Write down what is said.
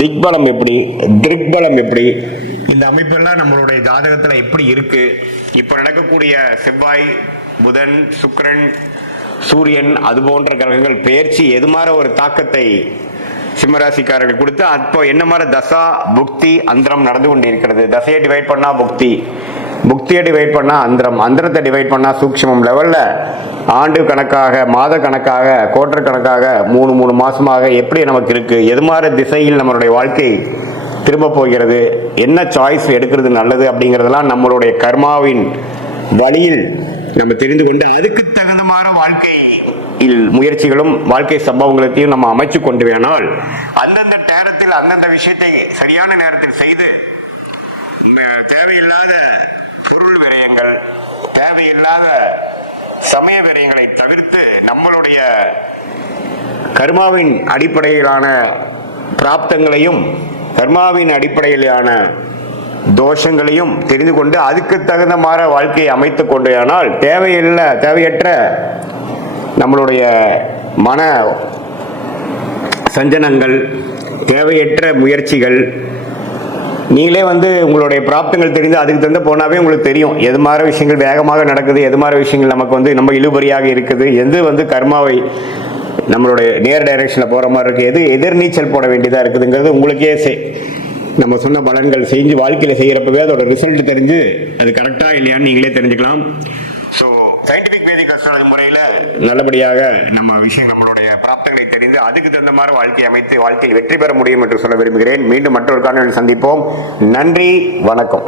திக்பலம் எப்படி, திருக்பலம் எப்படி, இந்த அமைப்பெல்லாம் நம்மளுடைய ஜாதகத்துல எப்படி இருக்கு, இப்ப நடக்கக்கூடிய செவ்வாய், புதன், சுக்கிரன், சூரியன் அது போன்ற கிரகங்கள் பெயர்ச்சி எது மாதிரி ஒரு தாக்கத்தை சிம்மராசிக்காரர்கள் கொடுத்து அப்போ என்ன மாதிரி தசா புக்தி அந்தரம் நடந்து கொண்டு இருக்கிறது. தசையை டிவைட் பண்ணா புக்தி, புக்தியை டிவைட் பண்ணா அந்தரம், அந்தரத்தை டிவைட் பண்ணா சூக்ஷ்மம் லெவல்ல ஆண்டு கணக்காக, மாத கணக்காக, குவார்டர் கணக்காக, மூணு மாசமாக எப்படி நமக்கு இருக்கு, எது மாதிரி திசையில் நம்மளுடைய வாழ்க்கை திரும்ப போகிறது, என்ன சாய்ஸ் எடுக்கிறது நல்லது அப்படிங்கிறதெல்லாம் நம்மளுடைய கர்மாவின் வழியில் நம்ம தெரிந்து கொண்டு அதுக்கு தகுந்த மாதிரி வாழ்க்கையில் முயற்சிகளும் வாழ்க்கை சம்பவங்களையும் நம்ம அமைச்சு கொண்டு வேணால் அந்தந்த நேரத்தில் அந்தந்த விஷயத்தை சரியான நேரத்தில் செய்து தேவையில்லாத பொருள் விரயங்கள், தேவையில்லாத சமய விரயங்களை தவிர்த்து நம்மளுடைய கர்மாவின் அடிப்படையிலான பிராப்தங்களையும் கர்மாவின் அடிப்படையிலான தோஷங்களையும் தெரிந்து கொண்டு அதுக்கு தகுந்த மாதிரி வாழ்க்கையை அமைத்து கொண்டேயானால் தேவையற்ற நம்மளுடைய மன சஞ்சனங்கள், தேவையற்ற முயற்சிகள், நீங்களே உங்களுடைய பிராப்தங்கள் தெரிந்து அதுக்கு தகுந்த போனாவே உங்களுக்கு தெரியும் எது மாதிரி விஷயங்கள் வேகமாக நடக்குது, எது மாதிரி விஷயங்கள் நமக்கு நம்ம இழுபறியாக இருக்குது, எது கர்மாவை நம்மளுடைய நேர் டைரக்ஷன்ல போற மாதிரி இருக்கு, எது எதிர்நீச்சல் போட வேண்டியதா இருக்குதுங்கிறது உங்களுக்கே நம்ம சொன்ன பலன்கள் செஞ்சு வாழ்க்கையில செய்யறப்பவே அதோட ரிசல்ட் தெரிஞ்சு அது கரெக்டா இல்லையான்னு நீங்களே தெரிஞ்சுக்கலாம். ஸோ சயின்டிபிக் வேதிக் அஸ்ட்ராலஜி முறையில நல்லபடியாக நம்ம நம்மளுடைய பிராப்தங்களை தெரிந்து அதுக்கு தகுந்த மாதிரி வாழ்க்கையை அமைத்து வாழ்க்கையில் வெற்றி பெற முடியும் என்று சொல்ல விரும்புகிறேன். மீண்டும் மற்றொரு காணொளியில் சந்திப்போம். நன்றி, வணக்கம்.